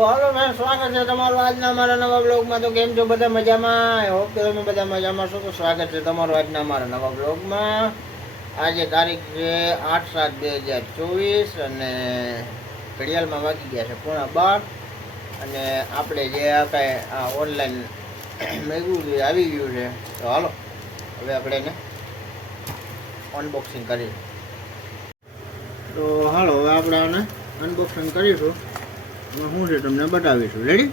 હાલો મેં સ્વાગત છે તમારું આજના અમારા નવા બ્લોગમાં. તો કેમ છો બધા? મજામાં? આઈ હોપ કે તમે બધા મજામાં છો. તો સ્વાગત છે તમારું આજના અમારા નવા બ્લોગમાં. આજે તારીખ છે 8/7/2024 અને ઘડિયાળમાં વાગી ગયા છે 11:15 અને આપણે જે કાંઈ આ ઓનલાઈન મેળવ્યું છે આવી ગયું છે. તો હાલો હવે આપણે એને અનબોક્સિંગ કરીએ. તો હાલો હવે આપણે આને અનબોક્સિંગ કરીશું. એમાં શું છે તમને બતાવીશું. રેડી?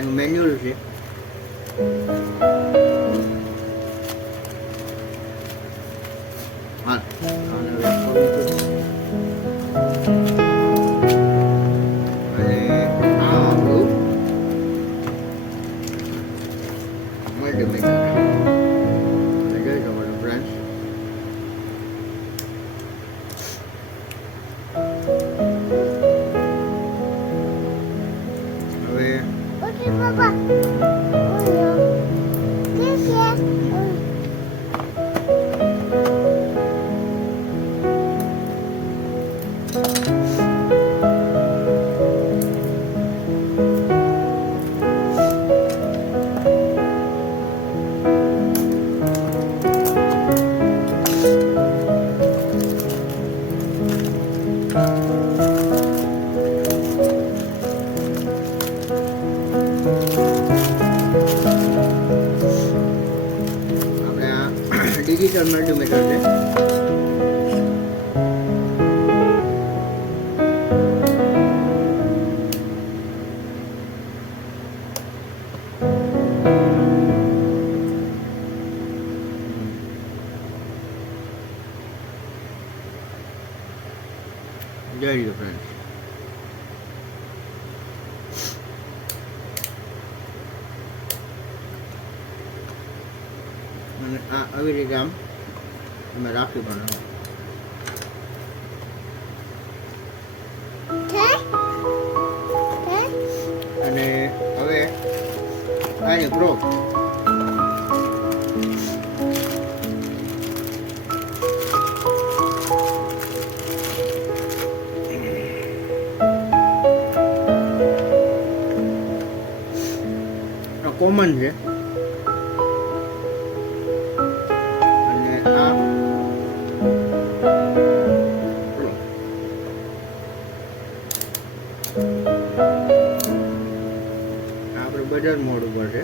એનું મેન્યુઅલ છે. હા Papa. ડિજિટલ મલ્ટીમીટર છે. જય હિન્દ ફ્રેન્ડ્સ. અને આ આવી રીતે આમ તમે રાખી પણ અને હવે આની પ્રો કોમન છે. આપણે બજાર મોડ ઉપર છે.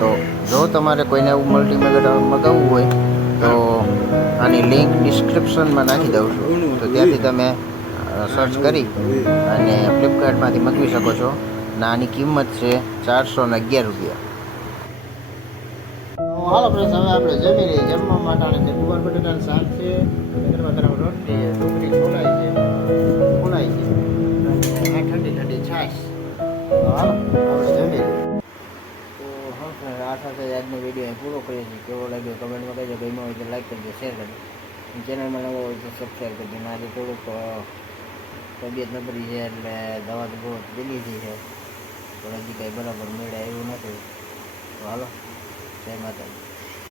તો જો તમારે કોઈને એવું મલ્ટીમીટર મગાવવું હોય તો આની લિંક ડિસ્ક્રિપ્શનમાં નાખી દઉં છું. તો ત્યાંથી તમે સર્ચ કરી અને ફ્લિપકાર્ટ ફ્લિપકાર્ટમાંથી મંગાવી શકો છો. આની કિંમત છે 411 રૂપિયા. હાલો ફ્રેન્ડ્સ, હવે આપણે જમી લઈએ. જમવા માટે અને ગુવાર બટાટાનું શાક છે, ગરમા ગરમ રોટલી છે, ડુંગળી ખોલાય છે અને આ ઠંડી છાશ. હાલો આપણે જમી લઈએ. તો હા ફ્રેન્ડ, આ સાથે આજનો વિડીયો પૂરો કરીએ છીએ. કેવો લાગ્યો કમેન્ટમાં કહેજો. ગમ્યો હોય તો લાઈક કરજો, શેર કરજો, ચેનલમાં નવો હોય તો સબસ્ક્રાઈબ કરજો. આજે થોડુંક તબિયત નબળી છે એટલે દવા તો બહુ લીધી છે, પણ હજી કંઈ બરાબર મેળે એવું નથી. તો હાલો, જય માતાજી.